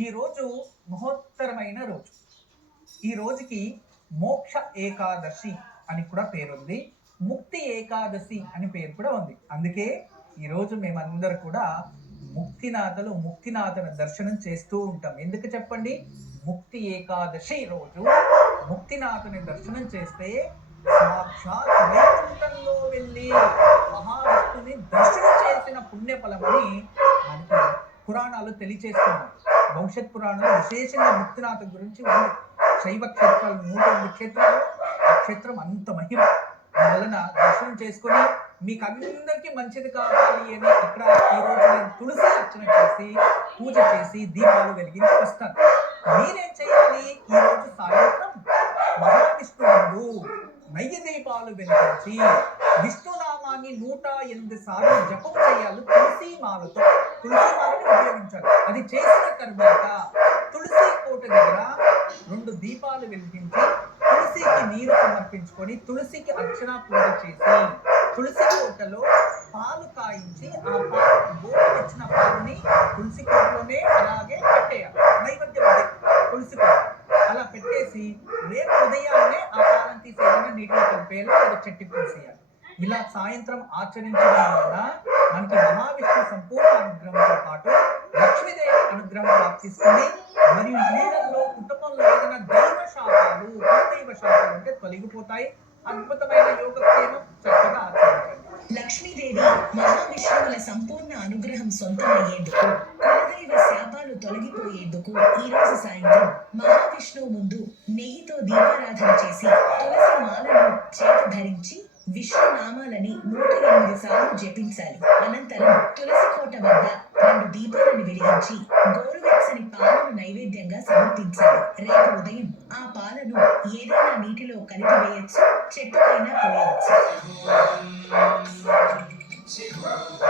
ఈరోజు మహోత్తరమైన రోజు. ఈ రోజుకి మోక్ష ఏకాదశి అని కూడా పేరుంది. ముక్తి ఏకాదశి అని పేరు కూడా ఉంది. అందుకే ఈరోజు మేమందరూ కూడా ముక్తినాథుని దర్శనం చేస్తూ ఉంటాం. ఎందుకు చెప్పండి? ముక్తి ఏకాదశి రోజు ముక్తినాథుని దర్శనం చేస్తే సాక్షాత్ వైకుంఠంలో వెళ్ళి మహావిష్ణుని దర్శనం చేసిన పుణ్యఫలమని మనకి పురాణాలు తెలియచేస్తున్నాయి. భవిష్యత్ పురాణంలో విశేషంగా ముక్తినాథ గురించి ఉంది. శైవ క్షేత్రాలు 108 క్షేత్రాలు, ఆ క్షేత్రం అంత మహిమ. అందువలన దర్శనం చేసుకుని మీకు అందరికీ మంచిది కావాలి అని ఇక్కడ ఈరోజు నేను తులసి అర్చన చేసి పూజ చేసి దీపాలు వెలిగించి వస్తాను. మీరేం చేయాలి? ఈరోజు సాయంత్రం మహావిష్ణు ముందు నయ్య దీపాలు వెలిగించి విష్ణునామాన్ని 108 సార్లు జపం చేయాలి. తులసి మాలని ఉపయోగించాలి. అది చేసిన తర్వాత తులసి కోట దగ్గర 2 దీపాలు వెలిగించి తులసికి నీరు సమర్పించుకొని తులసికి అర్చన పూజ చేసి తులసి కోటలో పాలు కాయించి ఆ వచ్చిన పాలని తులసి కోటలోనే అలాగే పెట్టేయాలి. నైవేద్యం తులసి కోట అలా పెట్టేసి రేపు ఉదయాన్నే ఆ పాలను తీసేయాలని నీటిలో కలిపేయాలి. అది చెట్టు తీసేయాలి. ఇలా సాయంత్రం ఆచరించడం వలన మనకి మహావిష్ణు సంపూర్ణ అనుగ్రహంతో పాటు లక్ష్మీదేవి అనుగ్రహం ప్రాప్తిస్తుంది. మరియు ఇళ్లలో కుటుంబంలో ఏదైనా దైవ శాపాలు అంటే తొలగిపోతాయి. అద్భుతమైన యోగక్షేమం చక్కగా ఆచరించండి. లక్ష్మీదేవి మహావిష్ణువుల సంపూర్ణ అనుగ్రహం సొంతమయ్యేందుకు, కులదైవ శాపాలు తొలగిపోయేందుకు ఈ రోజు సాయంత్రం మహావిష్ణువు ముందు నెయ్యితో దీపారాధన చేసి తులసి మాలను చేతి ధరించి విష్ణు నామాలని 108 సార్లు జపించాలి. అనంతరం తులసి కోట వద్ద 2 దీపాలను వెలిగించి గోరువెచ్చని పాలను నైవేద్యంగా సమర్పించాలి. రేపు ఉదయం ఆ పాలను ఏదైనా నీటిలో కలిపివేయచ్చు, చెట్టుకైనా పోయవచ్చు.